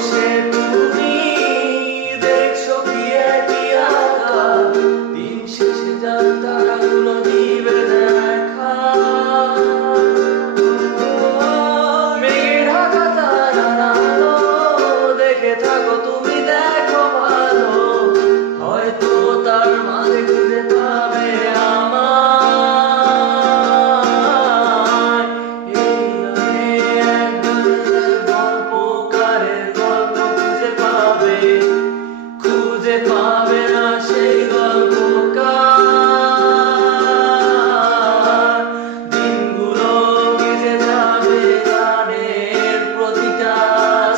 বসে তুমি দেখছো কি একই আকার, দিন শেষে যার তারাগুলো দিবে দেখা। মেঘের ঢাকা তারার আলো দেখে থাকো তুমি, দেখো ভালো, হয়তো তার মাঝে খুঁজে পাবে আমায়। এই এক গল্পকারের গল্প খুঁজে পাবে না সেই গল্পকার। দিনগুলো ভিজে যাবে গানের প্রতিটা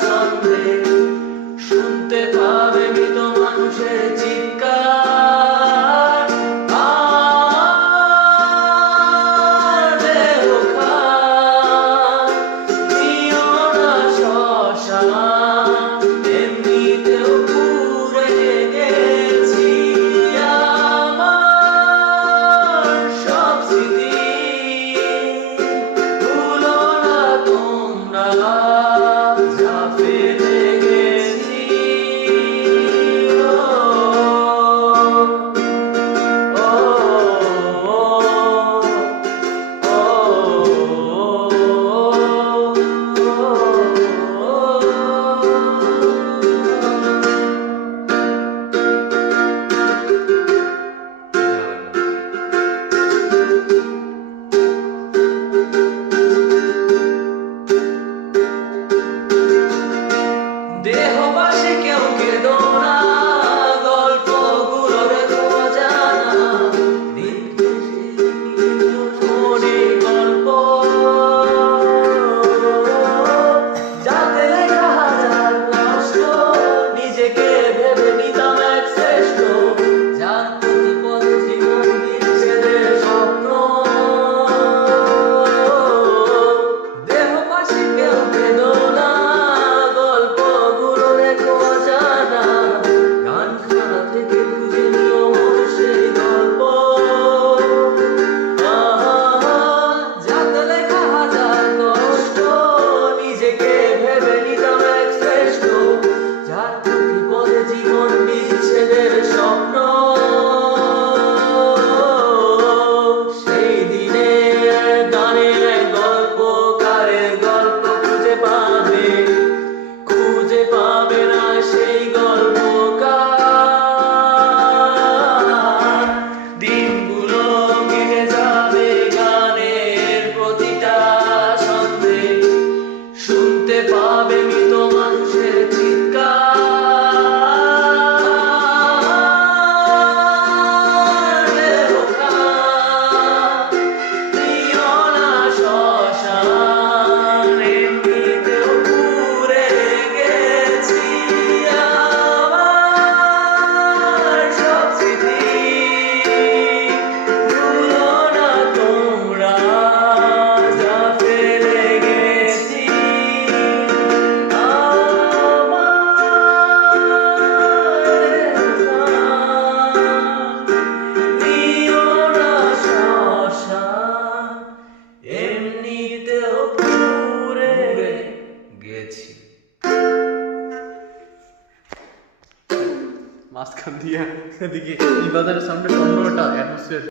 ছন্দে, শুনতে পাবে মৃত মানুষের চিৎকার। আর দেহ খায় নিও না শ্মশান, এমনিতেও পুড়ে গেছি আমার সব স্মৃতি। ভুলো না তোমরা যা ফেলে গেছি। দেহবাসী কেউ কেঁদো না, গল্পগুলোর জানা, মনের গল্প যাতে লেখা হাজার কষ্ট, নিজেকে ভেবে নিতাম এক শ্রেষ্ঠ, যার প্রতি পদে জীবন বিচ্ছেদের স্বপ্ন। দেহবাসী কেউ কেঁদো না, জীবন বিচ্ছেদের স্বপ্ন। সেই দিনে গানের গল্পকারের গল্প খুঁজে পাবে না সেই গল্পকার। দিনগুলো কেটে যাবে গানের প্রতিটা ছন্দে, শুনতে পাবে মৃত মানুষের চিৎকার। মাঝখান দিয়ে এদিকে এই বাজারের সামনে অন্যটা অ্যাটমসফিয়ার